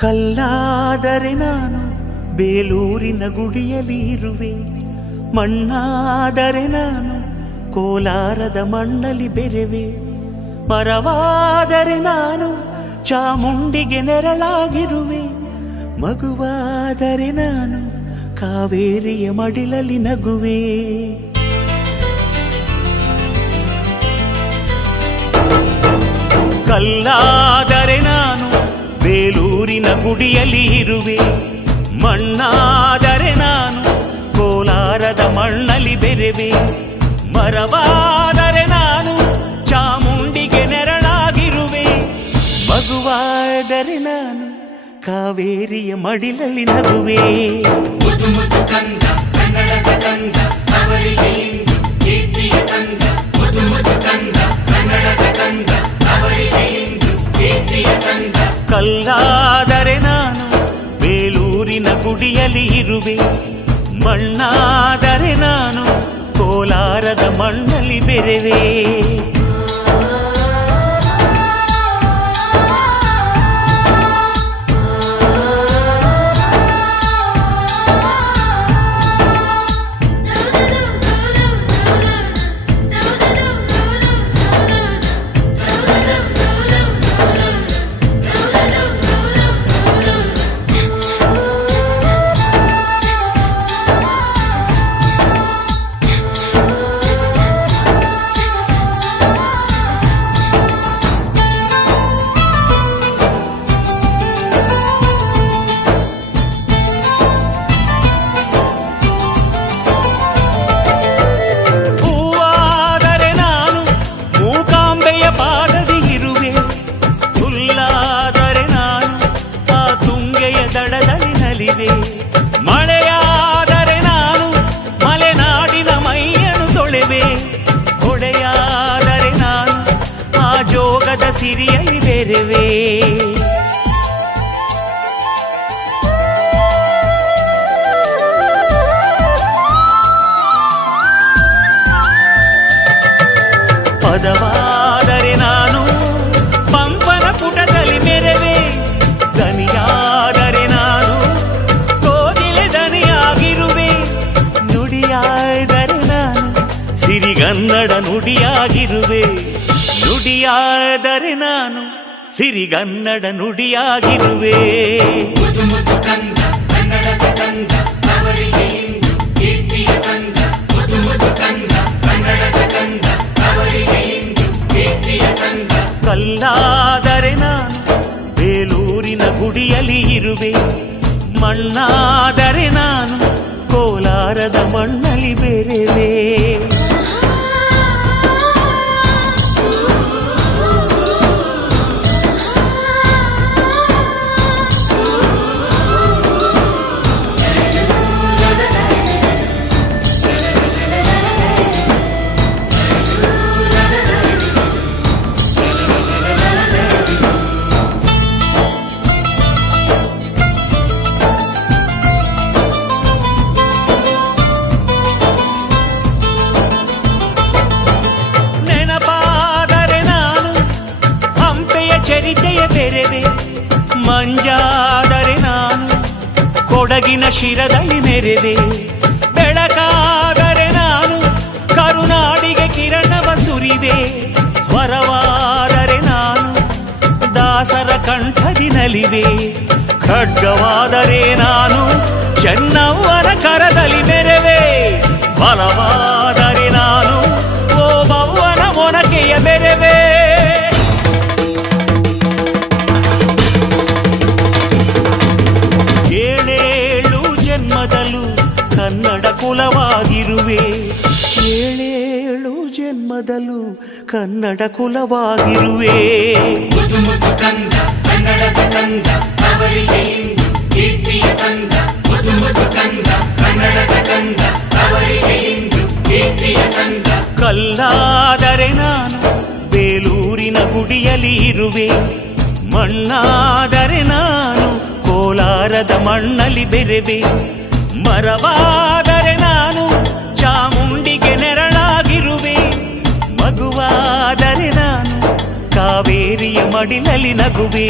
ಕಲ್ಲಾದರೆ ನಾನು ಬೇಲೂರಿನ ಗುಡಿಯಲ್ಲಿ ಇರುವೆ, ಮಣ್ಣಾದರೆ ನಾನು ಕೋಲಾರದ ಮಣ್ಣಲ್ಲಿ ಬೆರೆವೆ, ಮರವಾದರೆ ನಾನು ಚಾಮುಂಡಿಗೆ ನೆರಳಾಗಿರುವೆ, ಮಗುವಾದರೆ ನಾನು ಕಾವೇರಿಯ ಮಡಿಲಲ್ಲಿ ನಗುವೆ. ಕಲ್ಲಾದರೆ ನಾನು ಬೇಲೂರಿನ ಗುಡಿಯಲ್ಲಿ ಇರುವೆ, ಮಣ್ಣಾದರೆ ನಾನು ಕೋಲಾರದ ಮಣ್ಣಲ್ಲಿ ಬೆರೆವೆ, ಮರವಾದರೆ ನಾನು ಚಾಮುಂಡಿಗೆ ನೆರಳಾಗಿರುವೆ, ಮಗುವಾದರೆ ನಾನು ಕಾವೇರಿಯ ಮಡಿಲಲ್ಲಿ ನಗುವೆ. ಕಲ್ಲಾದರೆ ನಾನು ಬೇಲೂರಿನ ಗುಡಿಯಲ್ಲಿ ಇರುವೆ, ಮಣ್ಣಾದರೆ ನಾನು ಕೋಲಾರದ ಮಣ್ಣಲ್ಲಿ ಬೆರೆವೆ. ಮಳೆಯಾದರೆ ನಾನು ಮಲೆನಾಡಿನ ಮೈಯನ್ನು ತೊಳೆವೆ, ಹೊಳೆಯಾದರೆ ನಾನು ಆ ಜೋಗದ ಸಿರಿಯಲ್ಲಿ ಬೆರೆವೆ. ಪದವಾದರೆ ನಾನು ಪಂಪನ ಪುಟದಲ್ಲಿ ಮೆರೆವೆ, ದನಿಯಾದರೆ ನಾನು ಕೋಗಿಲೆ ದನಿಯಾಗಿರುವೆ, ನುಡಿಯಾದರೆ ನಾನು ಸಿರಿಗನ್ನಡ ನುಡಿಯಾಗಿರುವೆ, ನುಡಿಯಾದರೆ ನಾನು ಸಿರಿಗನ್ನಡ ನುಡಿಯಾಗಿರುವೆ. ಕಲ್ಲಾದರೆ ನಾನು ಬೇಲೂರಿನ ಗುಡಿಯಲ್ಲಿ ಇರುವೆ, ಮಣ್ಣಾದರೆ ನಾನು ಕೋಲಾರದ ಮಣ್ಣಲ್ಲಿ ಬೆರೆವೆ. ಚರಿತೆಯ ಬೆರೆವೆ, ಮಂಜಾದರೆ ನಾನು ಕೊಡಗಿನ ಶಿರದಲ್ಲಿ ಮೆರೆವೆ, ಬೆಳಕಾದರೆ ನಾನು ಕರುನಾಡಿಗೆ ಕಿರಣವ ಸುರಿವೆ, ಸ್ವರವಾದರೆ ನಾನು ದಾಸರ ಕಂಠದಿ ನಲಿವೆ, ಖಡ್ಗವಾದರೆ ನಾನು ಚೆನ್ನವ್ವನ ಕರದಲ್ಲಿ ಮೆರೆವೆ, ಬಲವಾದರೆ ನಾನು ಓಬವ್ವನ ಮೊನಕೆಯ ಬೆರೆವೆ. ಕನ್ನಡ ಕುಲವಾಗಿರುವೆ, ಏಳೇಳು ಜನ್ಮದಲ್ಲೂ ಕನ್ನಡ ಕುಲವಾಗಿರುವೆ. ಕಲ್ಲಾದರೆ ನಾನು ಬೇಲೂರಿನ ಗುಡಿಯಲ್ಲಿ ಇರುವೆ, ಮಣ್ಣಾದರೆ ನಾನು ಕೋಲಾರದ ಮಣ್ಣಲ್ಲಿ ಬೆರೆವೆ, ಮರವಾದರೆ ನಾನು ಚಾಮುಂಡಿಗೆ ನೆರಳಾಗಿರುವೆ, ಮಗುವಾದರೆ ನಾನು ಕಾವೇರಿಯ ಮಡಿಲಲ್ಲಿ ನಗುವೆ.